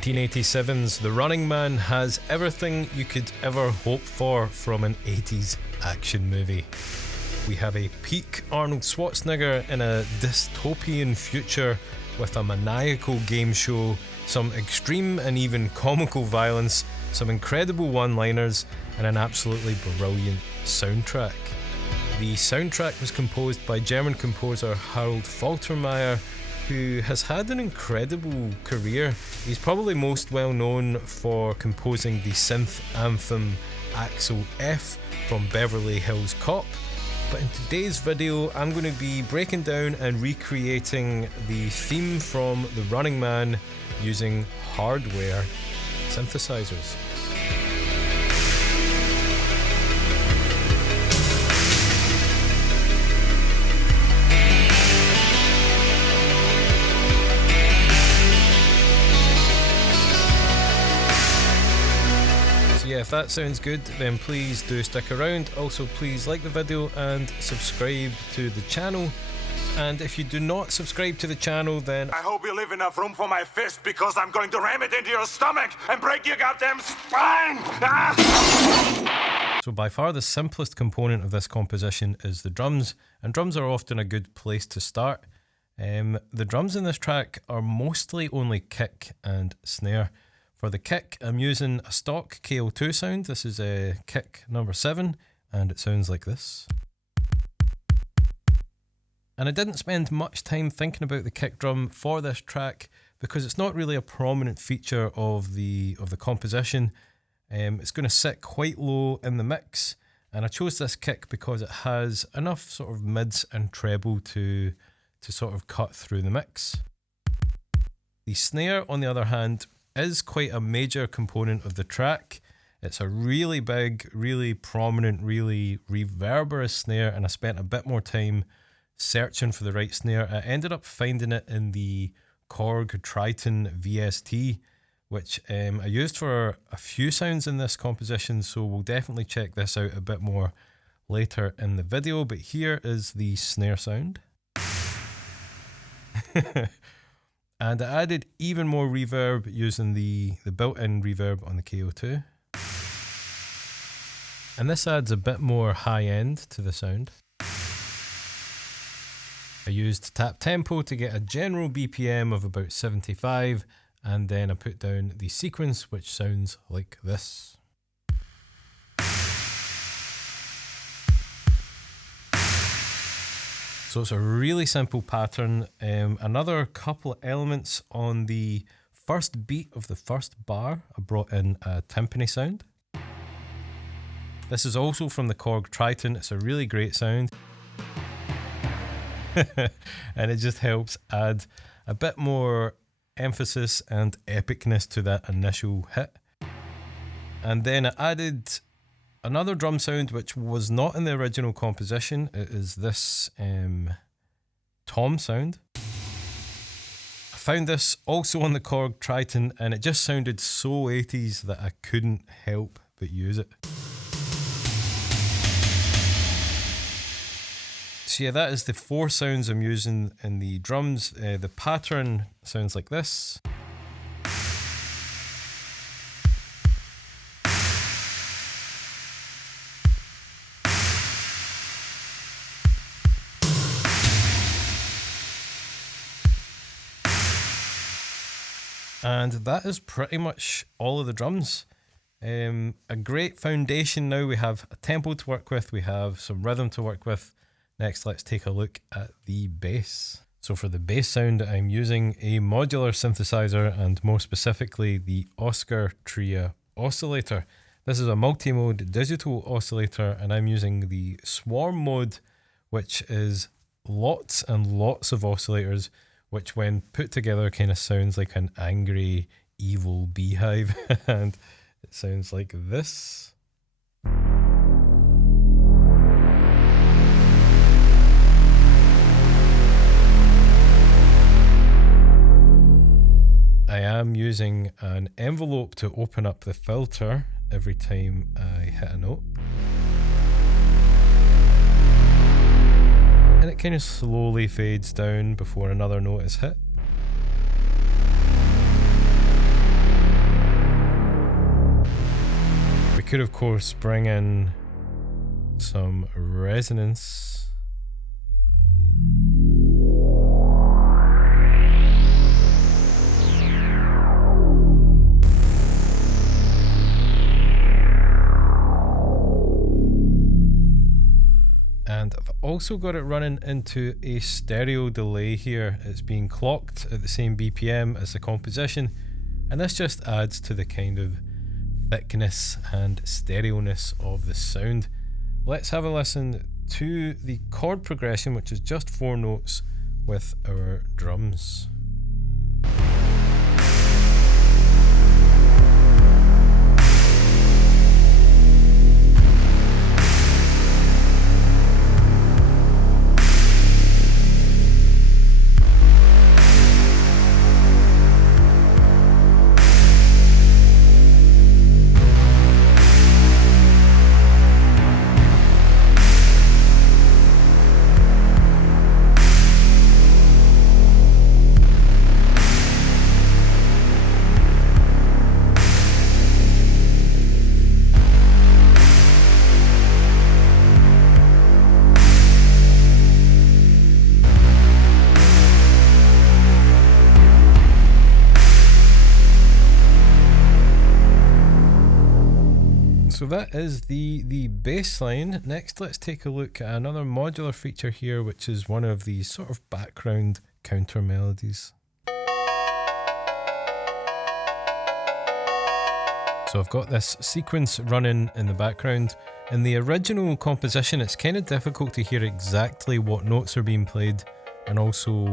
1987's The Running Man has everything you could ever hope for from an 80s action movie. We have a peak Arnold Schwarzenegger in a dystopian future with a maniacal game show, some extreme and even comical violence, some incredible one-liners, and an absolutely brilliant soundtrack. The soundtrack was composed by German composer Harold Faltermeyer, who has had an incredible career. He's probably most well known for composing the synth anthem Axel F from Beverly Hills Cop. But in today's video, I'm going to be breaking down and recreating the theme from The Running Man using hardware synthesizers. If that sounds good, then please do stick around. Also, please like the video and subscribe to the channel. And if you do not subscribe to the channel, then I hope you leave enough room for my fist, because I'm going to ram it into your stomach and break your goddamn spine! So by far the simplest component of this composition is the drums, and drums are often a good place to start. The drums in this track are mostly only kick and snare. For the kick, I'm using a stock KO2 sound. This is a kick number 7, and it sounds like this. And I didn't spend much time thinking about the kick drum for this track because it's not really a prominent feature of the composition. It's going to sit quite low in the mix, and I chose this kick because it has enough sort of mids and treble to sort of cut through the mix. The snare, on the other hand, is quite a major component of the track. It's a really big, really prominent, really reverberous snare, and I spent a bit more time searching for the right snare. I ended up finding it in the Korg Triton VST, which I used for a few sounds in this composition, so we'll definitely check this out a bit more later in the video. But here is the snare sound. And I added even more reverb using the built-in reverb on the KO2. And this adds a bit more high end to the sound. I used tap tempo to get a general BPM of about 75, and then I put down the sequence, which sounds like this. So it's a really simple pattern. Another couple of elements on the first beat of the first bar, I brought in a timpani sound. This is also from the Korg Triton. It's a really great sound. And it just helps add a bit more emphasis and epicness to that initial hit. And then I added another drum sound which was not in the original composition. It is this tom sound. I found this also on the Korg Triton, and it just sounded so 80s that I couldn't help but use it. So yeah, that is the 4 sounds I'm using in the drums. The pattern sounds like this. And that is pretty much all of the drums. A great foundation now. We have a tempo to work with, we have some rhythm to work with. Next, let's take a look at the bass. So for the bass sound, I'm using a modular synthesizer, and more specifically the Oscar Tria oscillator. This is a multi-mode digital oscillator, and I'm using the swarm mode, which is lots and lots of oscillators, which when put together kind of sounds like an angry, evil beehive. And it sounds like this. I am using an envelope to open up the filter every time I hit a note. And it kind of slowly fades down before another note is hit. could of course bring in some resonance. And I've also got it running into a stereo delay here. It's being clocked at the same BPM as the composition, and this just adds to the kind of thickness and stereo-ness of the sound. Let's have a listen to the chord progression, which is just 4 notes with our drums. So that is the bass line. Next, let's take a look at another modular feature here, which is one of these sort of background counter melodies. So I've got this sequence running in the background. In the original composition, it's kind of difficult to hear exactly what notes are being played and also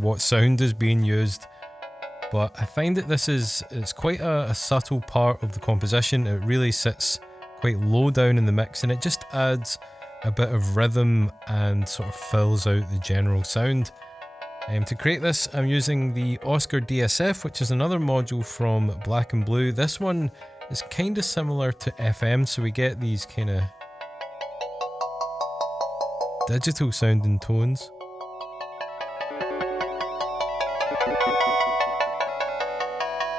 what sound is being used. But I find that it's quite a subtle part of the composition. It really sits quite low down in the mix, and it just adds a bit of rhythm and sort of fills out the general sound. To create this, I'm using the Oscar DSF, which is another module from Black and Blue. This one is kind of similar to FM, so we get these kind of digital sounding tones.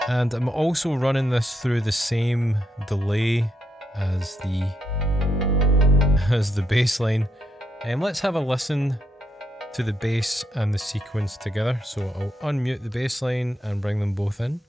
And I'm also running this through the same delay as the bass line. Let's have a listen to the bass and the sequence together. So I'll unmute the bass line and bring them both in.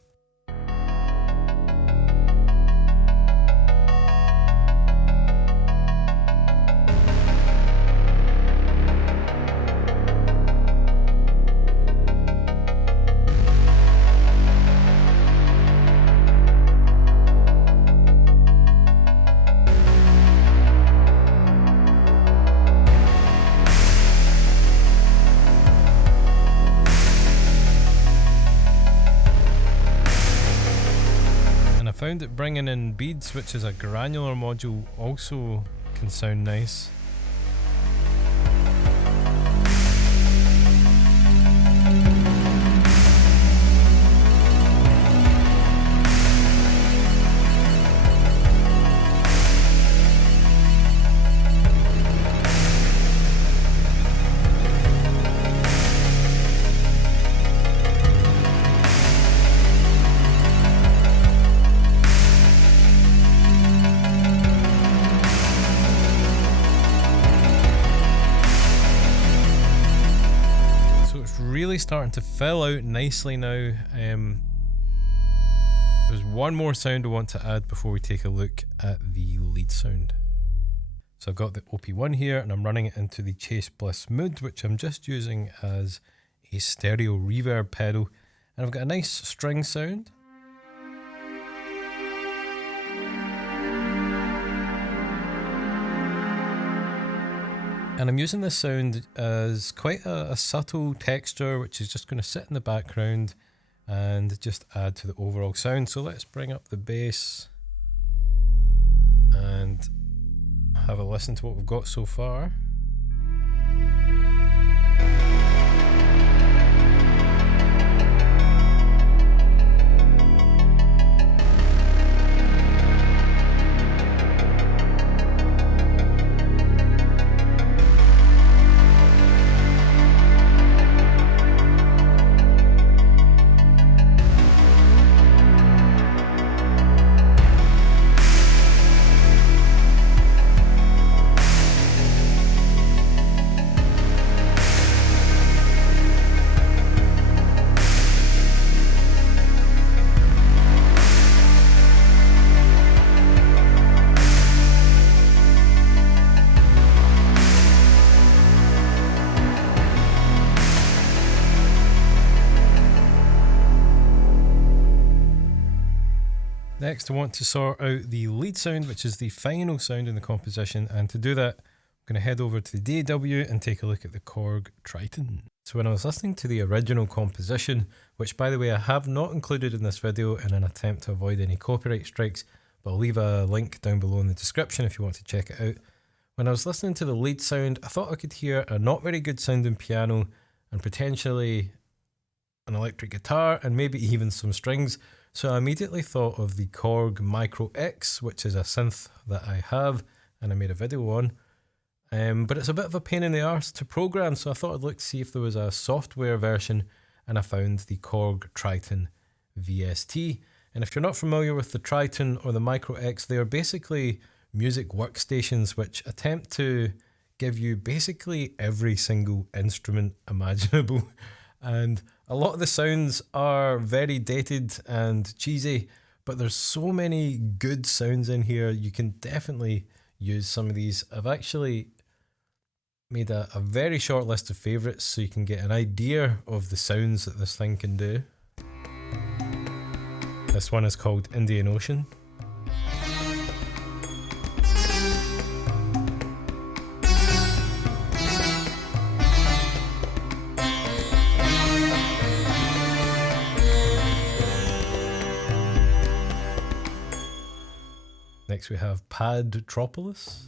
Found that bringing in beads, which is a granular module, also can sound nice. Really starting to fill out nicely now. There's one more sound I want to add before we take a look at the lead sound. So I've got the OP1 here and I'm running it into the Chase Bliss Mood, which I'm just using as a stereo reverb pedal, and I've got a nice string sound. And I'm using this sound as quite a subtle texture, which is just going to sit in the background and just add to the overall sound. So let's bring up the bass and have a listen to what we've got so far. Next I want to sort out the lead sound, which is the final sound in the composition, and to do that I'm going to head over to the DAW and take a look at the Korg Triton. So when I was listening to the original composition, which by the way I have not included in this video in an attempt to avoid any copyright strikes, but I'll leave a link down below in the description if you want to check it out. When I was listening to the lead sound, I thought I could hear a not very good sounding piano and potentially an electric guitar and maybe even some strings. So I immediately thought of the Korg Micro X, which is a synth that I have and I made a video on. But it's a bit of a pain in the arse to program, so I thought I'd look to see if there was a software version, and I found the Korg Triton VST. And if you're not familiar with the Triton or the Micro X, they are basically music workstations which attempt to give you basically every single instrument imaginable. And a lot of the sounds are very dated and cheesy, but there's so many good sounds in here. You can definitely use some of these. I've actually made a very short list of favourites so you can get an idea of the sounds that this thing can do. This one is called Indian Ocean. Next we have Padtropolis.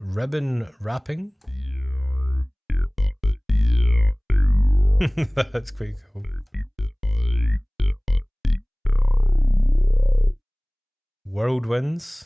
Ribbon wrapping. That's quite cool. Whirlwinds.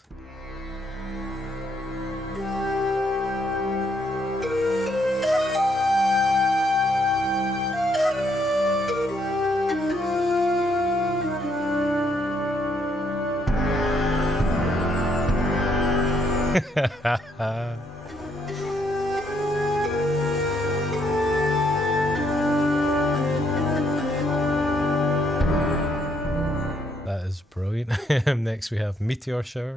That is brilliant. Next we have Meteor Shower.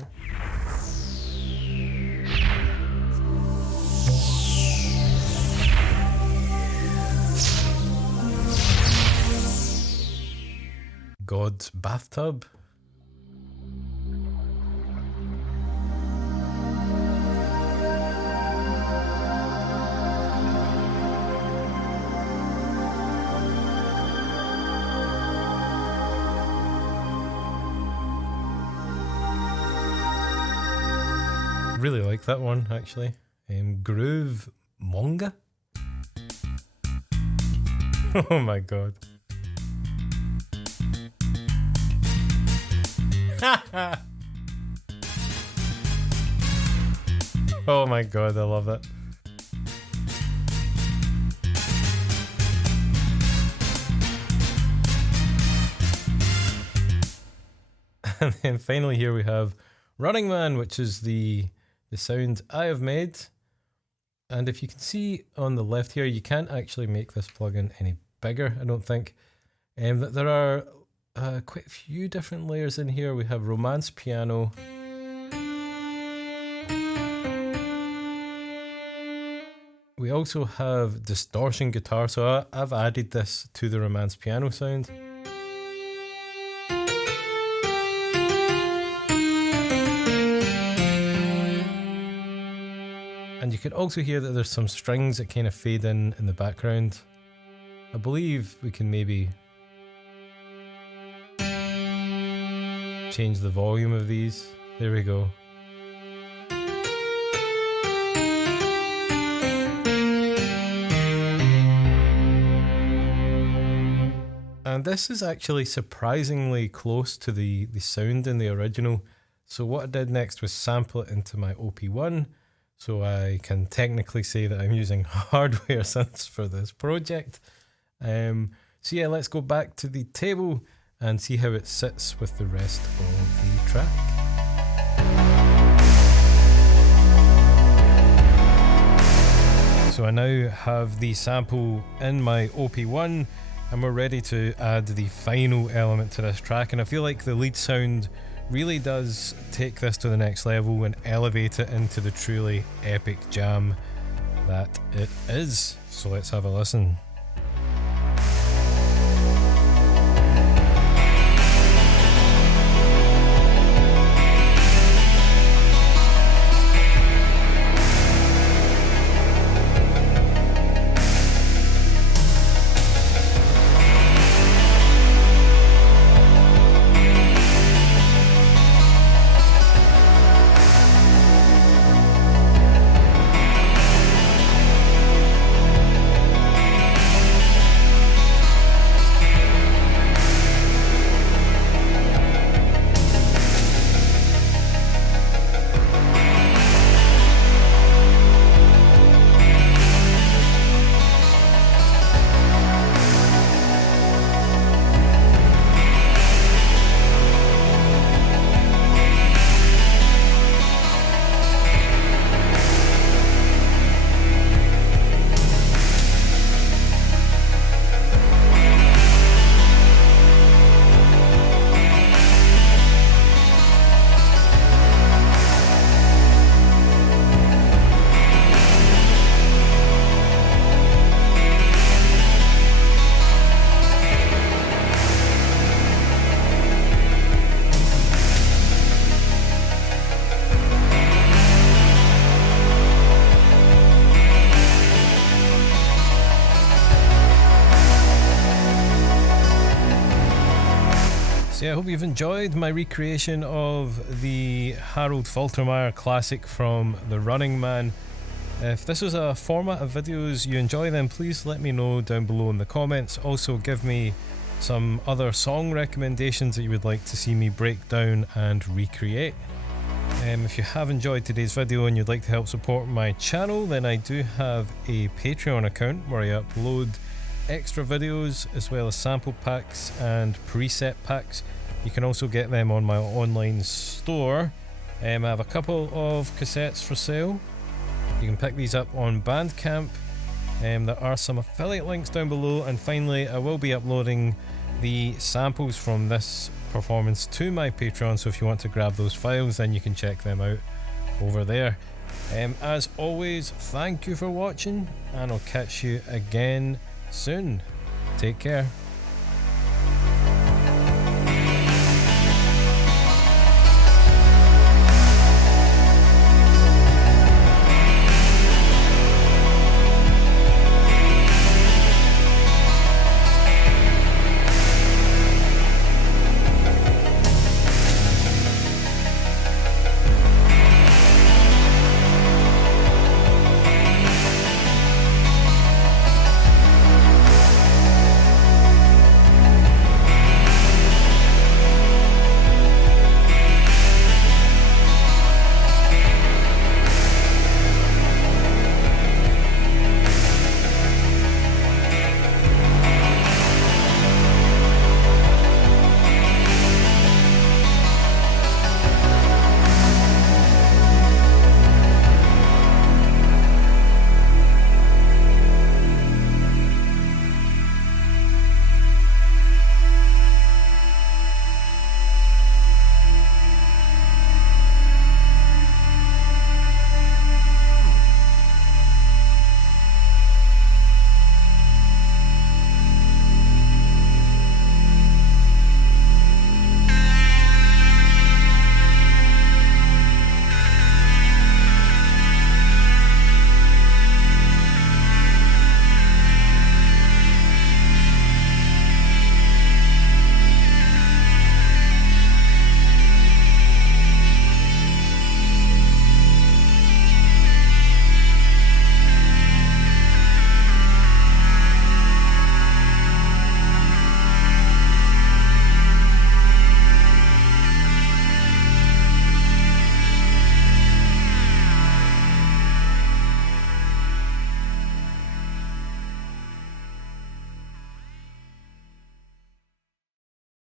God's Bathtub. Really like that one actually. Groove Monga. Oh my god. Oh my god, I love it. And then finally here we have Running Man, which is the sound I have made. And if you can see on the left here, you can't actually make this plugin any bigger, I don't think. There are quite a few different layers in here. We have Romance Piano. We also have Distortion Guitar, so I've added this to the Romance Piano sound. And you can also hear that there's some strings that kind of fade in the background. I believe we can maybe change the volume of these. There we go. And this is actually surprisingly close to the sound in the original. So what I did next was sample it into my OP1. So I can technically say that I'm using hardware synths for this project. So yeah, let's go back to the table and see how it sits with the rest of the track. So I now have the sample in my OP1 and we're ready to add the final element to this track, and I feel like the lead sound really does take this to the next level and elevate it into the truly epic jam that it is. So let's have a listen. Yeah, I hope you've enjoyed my recreation of the Harold Faltermeyer classic from The Running Man. If this was a format of videos you enjoy, then please let me know down below in the comments. Also give me some other song recommendations that you would like to see me break down and recreate. If you have enjoyed today's video and you'd like to help support my channel, then I do have a Patreon account where I upload extra videos as well as sample packs and preset packs. You can also get them on my online store. I have a couple of cassettes for sale. You can pick these up on Bandcamp. There are some affiliate links down below, and finally I will be uploading the samples from this performance to my Patreon, so if you want to grab those files then you can check them out over there. As always, thank you for watching and I'll catch you again soon. Take care.